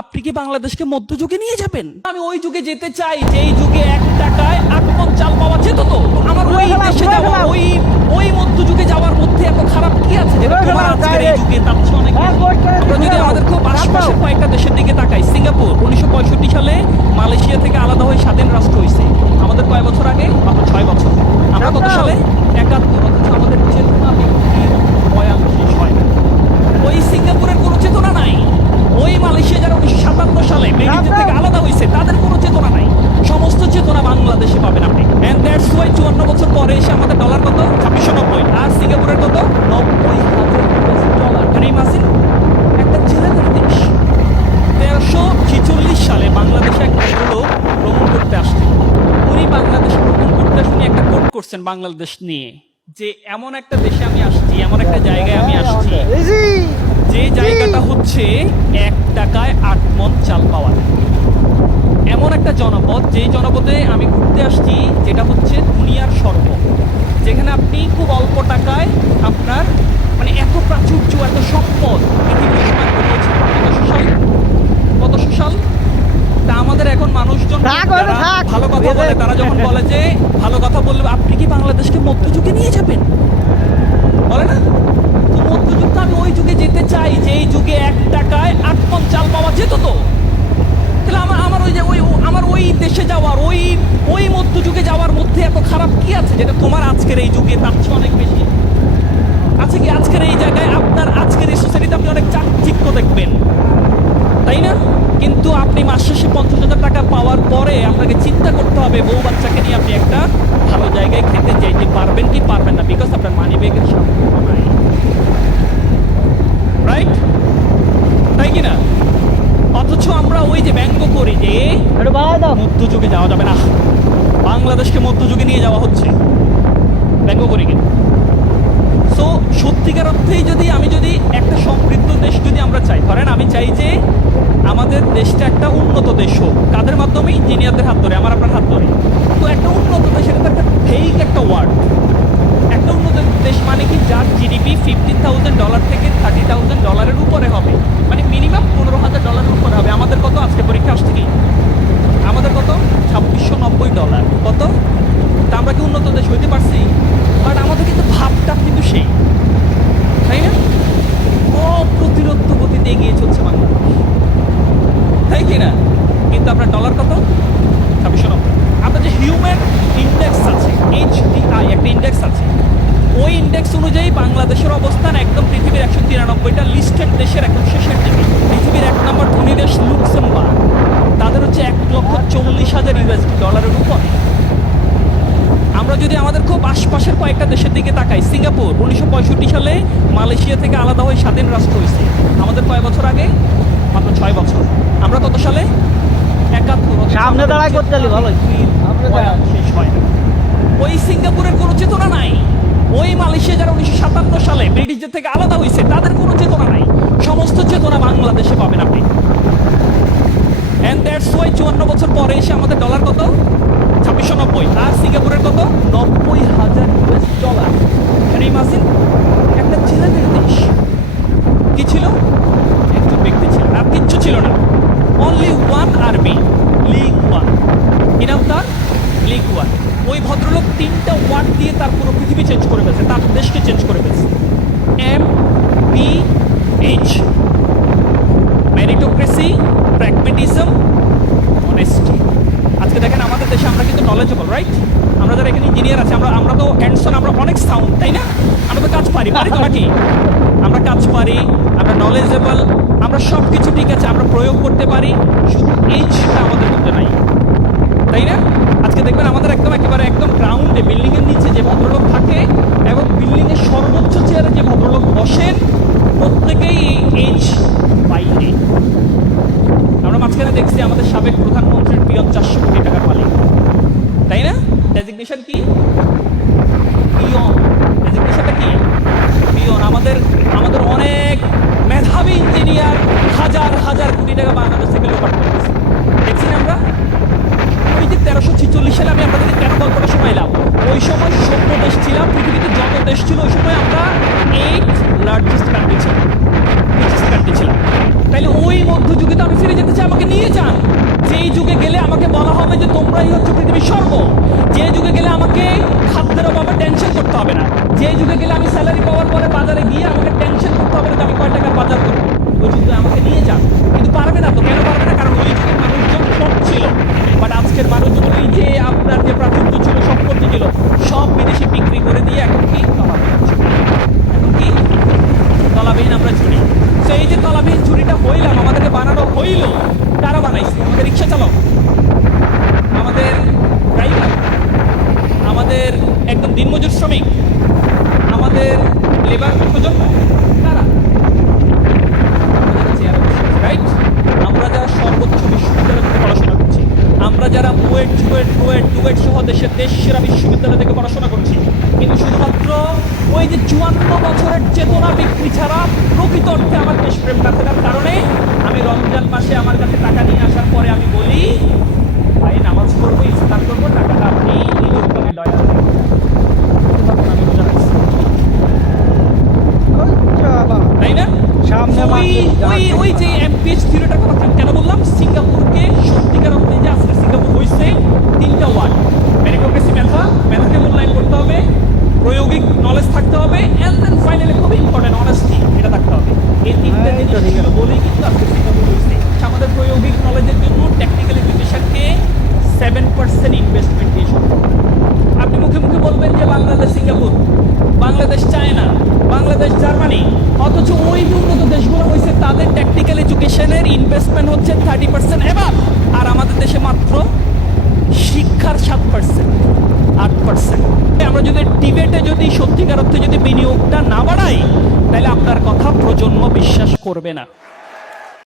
আপনি কি বাংলাদেশকে মধ্যযুগে নিয়ে যাবেন? আমি ওই যুগে যেতে চাই যেই যুগে 1 টাকায় 8 মণ চাল পাওয়া যেত। তো আমার ওই দেশে যাওয়া, ওই মধ্যযুগে যাওয়ার মধ্যে এত খারাপ কি আছে যেটা তোমার আজকের এই যুগে তার চেয়ে অনেক বেশি? আমরা যদি আমাদের খুব আশপাশের কয়েকটা দেশের দিকে তাকাই, সিঙ্গাপুর 1965 সালে মালয়েশিয়া থেকে আলাদা হয়ে স্বাধীন রাষ্ট্র হয়েছে। আমাদের কয় বছর আগে? মাত্র 6 বছর। আমরা কত সালে? 71। অথচ আমাদের চেতনা বিক্রির বয়ান শেষ হয় না। ওই সিঙ্গাপুরের কোনো চেতনা নাই। ওই মালয়েশিয়া যারা 1957 সালে ব্রিটিশদের থেকে আলাদা হয়েছে তাদের কোনো চেতনা নাই। সমস্ত চেতনা বাংলাদেশে পাবেন আপনি। এন্ড দ্যাটস ওয়াই 54 বছর পরে এসে আমাদের ডলার কত? 2690। আর সিঙ্গাপুরের কত? $90,000। আর ইমাজিন, একটা ছেলেদের দেশ। 1346 সালে বাংলাদেশে এক ভদ্রলোক ভ্রমণ করতে আসছিল। উনি বাংলাদেশে ভ্রমণ করতে আসেন একটা কোট করছেন বাংলাদেশ নিয়ে, যে এমন একটা দেশে আমি আসছি, এমন একটা জায়গায় আমি আসছি যে জায়গাটা হচ্ছে 1 টাকায় 8 মণ চাল পাওয়া যায়। এমন একটা জনপদ, যেই জনপদে আমি ঘুরতে আসছি, যেটা হচ্ছে দুনিয়ার স্বর্গ, যেখানে আপনি খুব অল্প টাকায় আপনার মানে এত প্রাচুর্য, এত সম্পদ পৃথিবীর সময় কোথাও ছিল না। কত সুশাল। তা আমাদের এখন মানুষজন যারা ভালো কথা বলে, তারা যখন বলে যে ভালো কথা বললে আপনি কি বাংলাদেশকে মধ্যযুগে নিয়ে যাবেন, বলে না? তো মধ্যযুগ তো আমি ওই যুগে যেতে চাই যেই যুগে 1 টাকায় 8 মণ চাল পাওয়া যেত। তো তাহলে আমার ওই দেশে যাওয়ার, ওই মধ্যযুগে যাওয়ার মধ্যে এত খারাপ কি আছে যেটা তোমার আজকের এই যুগে তার চেয়ে অনেক বেশি আছে? কি আজকের এই জায়গায় আপনার আজকের এই সোসাইটিতে আপনি অনেক চাকচিক্য দেখবেন, তাই না? কিন্তু আপনি মাস শেষে 50,000 টাকা পাওয়ার পরে আপনাকে চিন্তা করতে হবে বউ বাচ্চাকে নিয়ে আপনি একটা ভালো জায়গায় খেতে যাইতে পারবেন কি পারবেন না, বিকজ আপনার মানি ব্যাগের সামর্থ্য নাই। রাইট? তাই কি না? অথচ আমরা ওই যে ব্যঙ্গ করি যে মধ্যযুগে যাওয়া যাবে না, বাংলাদেশকে মধ্যযুগে নিয়ে যাওয়া হচ্ছে, ব্যঙ্গ করি কিন্তু। সো সত্যিকার অর্থেই আমি যদি একটা সমৃদ্ধ দেশ যদি আমরা চাই, ধরেন আমি চাই যে আমাদের দেশটা একটা উন্নত দেশ হোক, কাদের মাধ্যমে? ইঞ্জিনিয়ারদের হাত ধরে, আমার আপনার হাত ধরে। তো একটা উন্নত দেশ, এটা তো একটা ফেক একটা ওয়ার্ড। একটা উন্নত দেশ মানে কি? যার জিডিপি $15,000 থেকে $30,000 উপরে হবে, মানে মিনিমাম $15,000 উপরে হবে। আমাদের কত আজকে পরীক্ষা আসছে কি? আমাদের কত? $2690। কত? তা আমরা কি উন্নত দেশ হইতে পারছি? বাট আমাদের কিন্তু ভাবটা কিন্তু সেই, তাই না? অপ্রতিরোধ গতিতে এগিয়ে চলছে বাংলাদেশ, তাই কি না? কিন্তু আপনার ডলার কত? 2690। আপনার যে হিউম্যান ইন্ডেক্স আছে, HDI একটা ইন্ডেক্স আছে, ওই ইন্ডেক্স অনুযায়ী বাংলাদেশের অবস্থান একদম পৃথিবীর 193টা লিস্টেড দেশের একদম শেষের দিকে। পৃথিবীর 1 নম্বর ধনী দেশ লুক্সেমবার্গ, তাদের হচ্ছে $1,40,000 উপরে। আমরা যদি আমাদের খুব আশপাশের কয়েকটা দেশের দিকে তাকাই, সিঙ্গাপুর 1965 সালে মালয়েশিয়া থেকে আলাদা হয়ে স্বাধীন রাষ্ট্র হয়েছে। আমাদের কয় বছর আগে? মাত্র 6 বছর। আমরা কত সালে? 71। সামনে দাঁড়ায় করতে ভালো শেষ হয় না। ওই সিঙ্গাপুরের কোনো চেতনা নাই। ওই মালয়েশিয়া যারা 1957 সালে ব্রিটিশদের থেকে আলাদা হয়েছে তাদের কোনো চেতনা নাই। সমস্ত চেতনা বাংলাদেশে পাবেন আপনি। এন্ড দ্যাটস ওয়াই 54 বছর পরে এসে আমাদের ডলার কত? 2690। আর সিঙ্গাপুরের কত? $90,000। আর ইমাজিন, একটা ছেলেদের দেশ। কি ছিল? একজন ব্যক্তি ছিল, আর কিচ্ছু ছিল না। Only one army, league one. কি নাম তার? League one. ওই ভদ্রলোক 3টা ওয়ার্ড দিয়ে তার পুরো পৃথিবী চেঞ্জ করে ফেলছে, তার দেশকে চেঞ্জ করে ফেলছে। MPH, meritocracy, pragmatism, honesty. আজকে দেখেন আমাদের দেশে আমরা কিন্তু নলেজেবল, রাইট? আমরা যারা এখানে ইঞ্জিনিয়ার আছে, আমরা তো হ্যান্ডসন, আমরা অনেক সাউন্ড, তাই না? আমরা তো কাজ পারি তো নাকি? আমরা কাজ পারি, আমরা নলেজেবল, আমরা সব কিছু ঠিক আছে, আমরা প্রয়োগ করতে পারি, শুধু এইচটা আমাদের মধ্যে নাই, তাই না? আজকে দেখবেন আমাদের একেবারে গ্রাউন্ডে, বিল্ডিং এর নিচে যে ভদ্রলোক থাকে এবং বিল্ডিং এর সর্বোচ্চ চেয়ারে যে ভদ্রলোক বসেন, প্রত্যেকেই এইচ বাইরে। আমরা মাঝখানে দেখছি আমাদের সাবেক প্রধানমন্ত্রীর পিয়ন 400 কোটি টাকার মালিক, তাই না? ডেজিগনেশন কি? পিয়ন। ডেজিগনেশনটা কি? পিয়ন। আমাদের অনেক মেধাবী ইঞ্জিনিয়ার হাজার কোটি টাকা বাংলাদেশ থেকে লোপাট করেছে, দেখছি না আমরা? ওই যে 1346 সালে আমি আপনাদের কেন গল্পটা শোনাইলাম, ওই সময় সভ্য দেশ ছিলাম, পৃথিবীতে যত দেশ ছিল ওই সময় আমরা 8 লার্জেস্ট কান্ট্রি ছিলাম, রিচেস্ট কান্ট্রি ছিলাম। তাইলে ওই মধ্যযুগে তো আমি ফিরে যেতে চাই, আমাকে নিয়ে যান। যেই যুগে গেলে আমাকে বলা হবে যে তোমরাই হচ্ছে পৃথিবীর স্বর্গ, যে যুগে গেলে আমাকে খাদ্যের অভাবে টেনশন করতে হবে না, যে যুগে গেলে আমি স্যালারি পাওয়ার পরে বাজারে গিয়ে আমাকে টেনশন করতে হবে না যে আমি কয় টাকার বাজার করবো, ওই যুগে আমাকে নিয়ে যান। কিন্তু পারবে না তো, কেন পারবে না? কারণ ওই যুগে মানুষজন সৎ ছিল। বাট আজকের মানুষজন ওই যে আপনার যে প্রাচুর্য ছিল, সম্পত্তি ছিল, সব বিদেশে বিক্রি করে দিয়ে এখন কি এখন কি তলাবিহীন আমরা চুরি। তো এই যে তলাবিহীন চুরিটা হইলাম, আমাদেরকে বানানো হইল, কারা বানাইছে? আমাদের রিক্সা চালক, আমাদের ড্রাইভার, আমাদের একদম দিনমজুর শ্রমিক, আমাদের লেবার প্রজন্ম, কারা? রাইট? আমরা যারা সর্বোচ্চ বিশ্ববিদ্যালয় থেকে পড়াশোনা করছি, আমরা যারা বুয়েট জুয়েট রুয়েট ডুয়েট সহ দেশের সেরা বিশ্ববিদ্যালয় থেকে পড়াশোনা করছি, কিন্তু শুধুমাত্র ওই যে 54 বছরের চেতনা বিক্রি ছাড়া প্রকৃত অর্থে আমার দেশপ্রেম না থাকার কারণে আমি রমজান মাসে আমার কাছে টাকা নিয়ে আসার পরে আমি বলি, ভাই নামাজ পড়বো, ইফতার করবো, টাকাটা আপনি নিজের করে দয়া করে আমি বোঝা রাখছি, তাই না? ওই যে এমপিএইচ থিওরিটার কথা কেন বললাম? সিঙ্গাপুরকে সত্যিকার অর্থে যে আজকে সিঙ্গাপুর হয়েছে, 3টা ওয়ার্ড: মেরিটোক্রেসি, মেধাকে মূল্যায়ন করতে হবে, প্রায়োগিক নলেজ থাকতে হবে, এন্ড দেন ফাইনালি খুব ইম্পর্টেন্ট অনেস্টি, এটা থাকতে হবে। এই 3টা জিনিস ছিল বলেই কিন্তু আজকে সিঙ্গাপুর হয়েছে। আমাদের প্রায়োগিক নলেজের জন্য টেকনিক্যাল এডুকেশনকে 7% ইনভেস্টমেন্ট দিয়ে সম্ভব। আপনি মুখে মুখে বলবেন যে Bangladesh Singapore, Bangladesh China, Bangladesh Germany, অথচ ওই উন্নত দেশগুলো হয়েছে তাদের টেকনিক্যাল এডুকেশনের ইনভেস্টমেন্ট হচ্ছে 30% এবার, আর আমাদের দেশে মাত্র শিক্ষার 7%, 8%। আমরা যদি ডিবেটে যদি সত্যিকার অর্থে যদি বিনিয়োগটা না বাড়াই, তাহলে আপনার কথা প্রজন্ম বিশ্বাস করবে না।